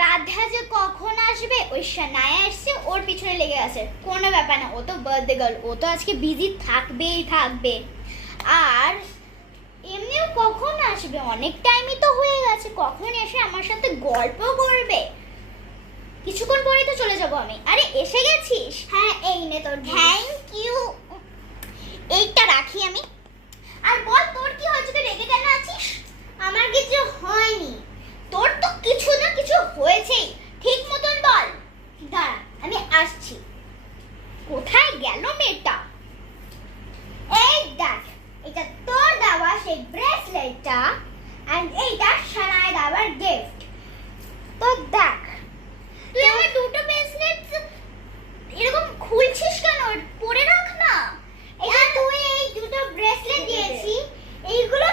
রাধা যে কখন আসবে, ওই সানায়া এসছে, ওর পিছনে লেগে আছে। কোনো ব্যাপার না, ও তো বার্থডে গার্ল, ও তো আজকে বিজি থাকবেই থাকবে। আর এমনিও কখন আসবে, অনেক টাইমই তো হয়ে গেছে, কখন এসে আমার সাথে গল্প করবে। কিছুক্ষণ পরেই তো চলে যাবো আমি। আরে এসে গেছিস? হ্যাঁ এই নে তোর। Thank you. এইটা রাখি আমি। আর বল তোর কি হয়েছে, তুই রেগে কেন আছিস? আমার কিছু হয়নি। তোর তো কিছু না কিছু হয়েছেই, ঠিক মতন বল। দাঁড়া আমি আসছি। কোথায় গেল মেয়েটা? এই দেখ, এটা তোর দেওয়া সেই ব্রেসলেটটা, আর এইটা সানায় দেওয়ার গিফট। তো দেখ, তুই আমার দুটো ব্রেসলেট এরকম খুলছিস কেন? পরে রাখ না। এটা তুই এই দুটো ব্রেসলেট দিয়েছি, এইগুলো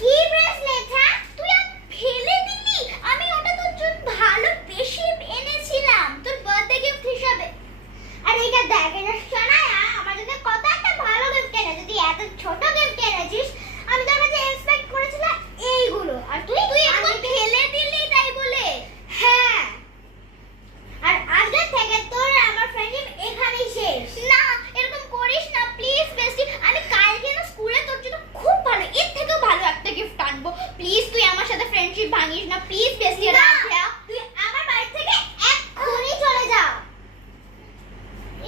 কি ব্রেসলেট? হ্যাঁ তুই ফেলে দিলি। আমি ওটা তোর জন্য ভালো বেশি এনেছিলাম তোর বার্থডে গিফট হিসাবে। আর এইটা দেখ, এটা শোনায়া আমার জন্য কত একটা ভালো গিফট এনে। যদি এত ছোট গিফট এনেছিস, আমি তোর কাছে এক্সপেক্ট করেছিলাম এইগুলো, আর তুই এরকম ফেলে দিলি তাই বলে। হ্যাঁ, আর আজকে থেকে তোর আমার ফ্রেন্ডশিপ এখানেই শেষ। না এরকম করিস না প্লিজ বেস্টি। আমি কালকে না স্কুলে তোর জন্য খুব ভালো, এর থেকেও ভালো একটা গিফট আনবো। প্লিজ তুই আমার সাথে ফ্রেন্ডশিপ ভাঙিস না প্লিজ বেস্টি। রাধা তুই আমার বাড়ি থেকে এক্ষুনি চলে যা।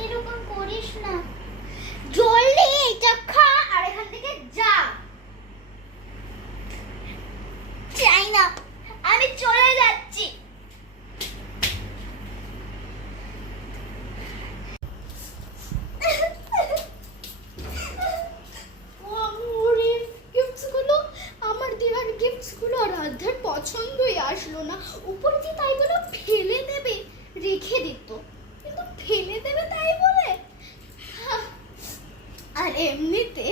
এরকম করিস না, জলদি এটা খা আর এখান থেকে যা। চাই না, আমি চলে যাচ্ছি। আমার দেওয়ার গিফটসগুলো রাধার পছন্দই আসলো না। উপর দিয়ে তাই বলে ফেলে দেবে, রেখে দিত, কিন্তু ফেলে দেবে তাই বলে। আর এমনিতে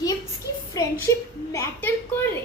গিফটস কি ফ্রেন্ডশিপ ম্যাটার করে?